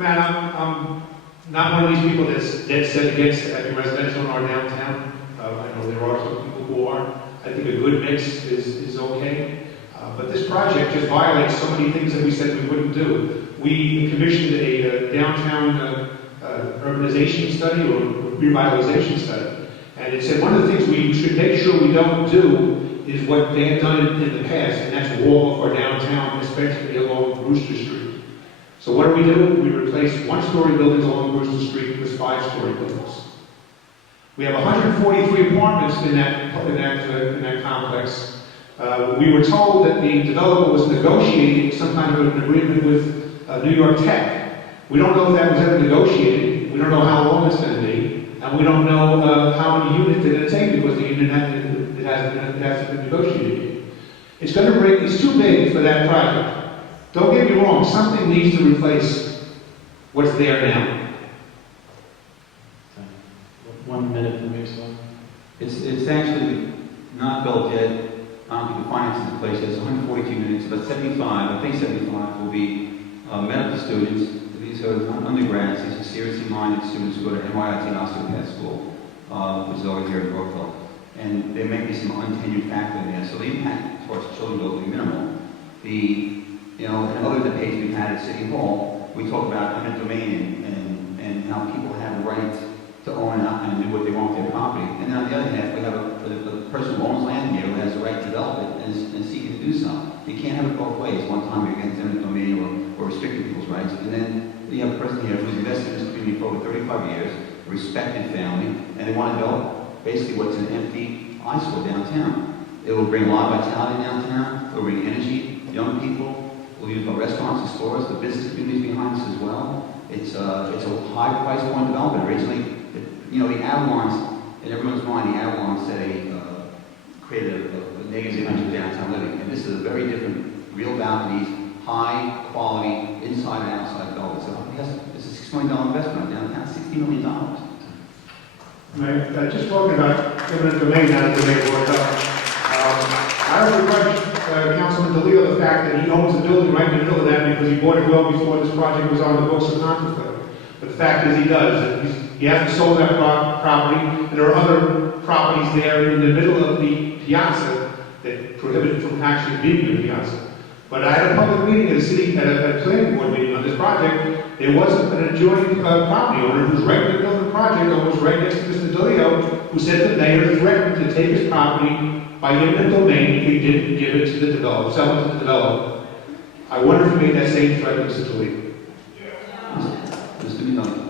Matt, I'm not one of these people that's dead set against having residential in our downtown. I know there are some people who are. I think a good mix is okay. But this project just violates so many things that we said we wouldn't do. We commissioned a downtown urbanization study or revitalization study. And it said one of the things we should make sure we don't do is what they had done in the past, and that's wall off our downtown, especially along Brewster Street. So what do? We replace one-story buildings along Brewster Street with five-story buildings. We have 143 apartments in that complex. We were told that the developer was negotiating some kind of an agreement with New York Tech. We don't know if that was ever negotiated. We don't know how long it's going to be, and we don't know how many units it's going to take because the unit hasn't been negotiated. It's going to break. It's too big for that project. Don't get me wrong. Something needs to replace what's there now. 1 minute for me, so. It's actually not built yet. I don't think the finance is in place yet. It's 142 units, but 75, I think 75 will be medical students. These are undergrads. These are seriously minded students who go to NYIT osteopath school, which is over here in Brookville. And there may be some untenured faculty there, so the impact towards children will be minimal. In other debates we've had at City Hall, we talk about eminent domain and how people have the right to own and do what they want with their property. And then on the other hand, we have a person who owns land here who has the right to develop it and seeking to do so. You can't have it both ways. One time you're against eminent domain or restricting people's rights, and then you have a person here who's invested in this community for over 35 years, a respected family, and they want to develop basically what's an empty eyesore downtown. It will bring a lot of vitality downtown. It will bring energy, young people. We'll use our restaurants and stores, the business communities behind us as well. It's a high price point development. Originally, the Avalons, in everyone's mind, the Avalons created a negative image of downtown living. And this is a very different, real balconies, high quality, inside and outside development. So it's a $6 million investment on downtown, $60 million. Right, just talking about eminent domain now that they brought up. I would begrudge Councilman DeLeo the fact that he owns a building right in the middle of that because he bought it well before this project was on the books of contemplated. But the fact is he does. He hasn't sold that property, and there are other properties there in the middle of the piazza that prohibit it from actually being the piazza. But I had a public meeting at a planning board meeting on this project. There was an adjoining property owner who's right in the middle of the project, almost right next to Mr. DeLeo, who said the mayor threatened to take his property by eminent domain if he didn't give it to the developer, sell it to the developer. I wonder if he made that same threat to Mr. DeLeo. Mr. Minogue,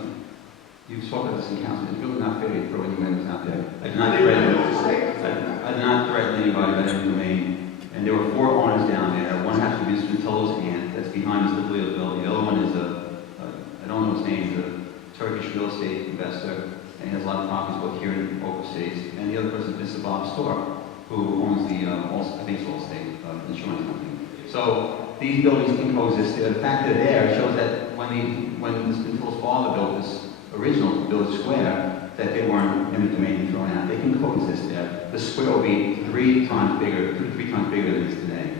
you've spoken about this in council. It's really not fair to throw any members out there. I did not threaten anybody about eminent domain. And there were 4 owners down there. One has to be Mr. Mattillo's aunt, that's behind Mr. DeLeo's building. The other one is I don't know his name, he's a Turkish real estate investor, and he has a lot of properties both here and overseas. And the other person is Mr. Bob Storr, who owns the, I think it's Allstate insurance company. So these buildings can coexist there. The fact that they're there shows that when Mr. Mattillo's father built this original village square, that they weren't eminent domain thrown out. They can coexist there. The square will be 3 times bigger, 2 to 3 times bigger than it is today.